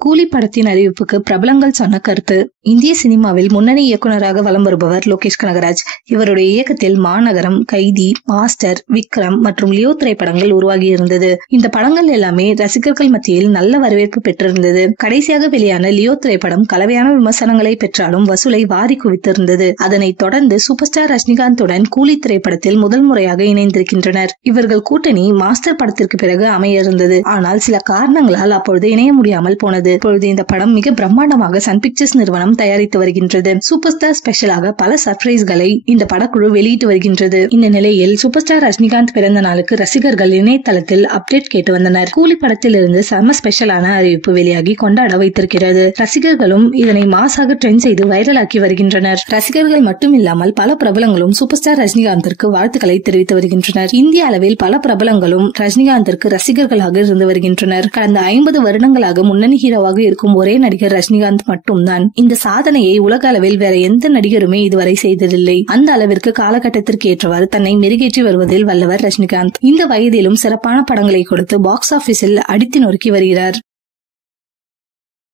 கூலி படத்தின் அறிவிப்புக்கு பிரபலங்கள் சொன்ன கருத்து. இந்திய சினிமாவில் முன்னணி இயக்குநராக வலம் வருபவர் லோகேஷ் கனகராஜ். இவருடைய இயக்கத்தில் மாநகரம், கைதி, மாஸ்டர், விக்ரம் மற்றும் லியோ திரைப்படங்கள் உருவாகி இருந்தது. இந்த படங்கள் எல்லாமே ரசிகர்கள் மத்தியில் நல்ல வரவேற்பு பெற்றிருந்தது. கடைசியாக வெளியான லியோ திரைப்படம் கலவையான விமர்சனங்களை பெற்றாலும் வசூலை வாரி குவித்திருந்தது. அதனைத் தொடர்ந்து சூப்பர் ஸ்டார் ரஜினிகாந்துடன் கூலி திரைப்படத்தில் முதல் முறையாக இணைந்திருக்கின்றனர். இவர்கள் கூட்டணி மாஸ்டர் படத்திற்கு பிறகு அமைய இருந்தது. ஆனால் சில காரணங்களால் அப்பொழுது இணைய முடியாமல் போனது. இப்பொழுது இந்த படம் மிக பிரம்மாண்டமாக சன் பிக்சர்ஸ் நிறுவனம் தயாரித்து வருகின்றது. சூப்பர் ஸ்டார் ஸ்பெஷலாக பல சர்ப்ரைஸ்களை இந்த படக்குழு வெளியிட்டு வருகின்றது. இந்த நிலையில் சூப்பர் ஸ்டார் ரஜினிகாந்த் பிறந்த நாளுக்கு ரசிகர்கள் இணையதளத்தில் அப்டேட் கேட்டு வந்தனர். கூலி படத்தில் இருந்து செம ஸ்பெஷலான அறிவிப்பு வெளியாகி கொண்டாட வைத்திருக்கிறது. ரசிகர்களும் இதனை மாசாக ட்ரெண்ட் செய்து வைரலாக்கி வருகின்றனர். ரசிகர்கள் மட்டும் இல்லாமல் பல பிரபலங்களும் சூப்பர் ஸ்டார் ரஜினிகாந்திற்கு வாழ்த்துக்களை தெரிவித்து வருகின்றனர். இந்திய அளவில் பல பிரபலங்களும் ரஜினிகாந்திற்கு ரசிகர்களாக இருந்து வருகின்றனர். கடந்த 50 வருடங்களாக முன்னணி ஹீரோவாக இருக்கும் ஒரே நடிகர் ரஜினிகாந்த் மட்டும்தான். இந்த சாதனையை உலக அளவில் வேற எந்த நடிகருமே இதுவரை செய்ததில்லை. அந்த அளவிற்கு காலகட்டத்திற்கு ஏற்றவாறு தன்னை மெருகேற்றி வருவதில் வல்லவர் ரஜினிகாந்த். இந்த வயதிலும் சிறப்பான படங்களை கொடுத்து பாக்ஸ் ஆபீஸில் அடித்து நொறுக்கி வருகிறார்.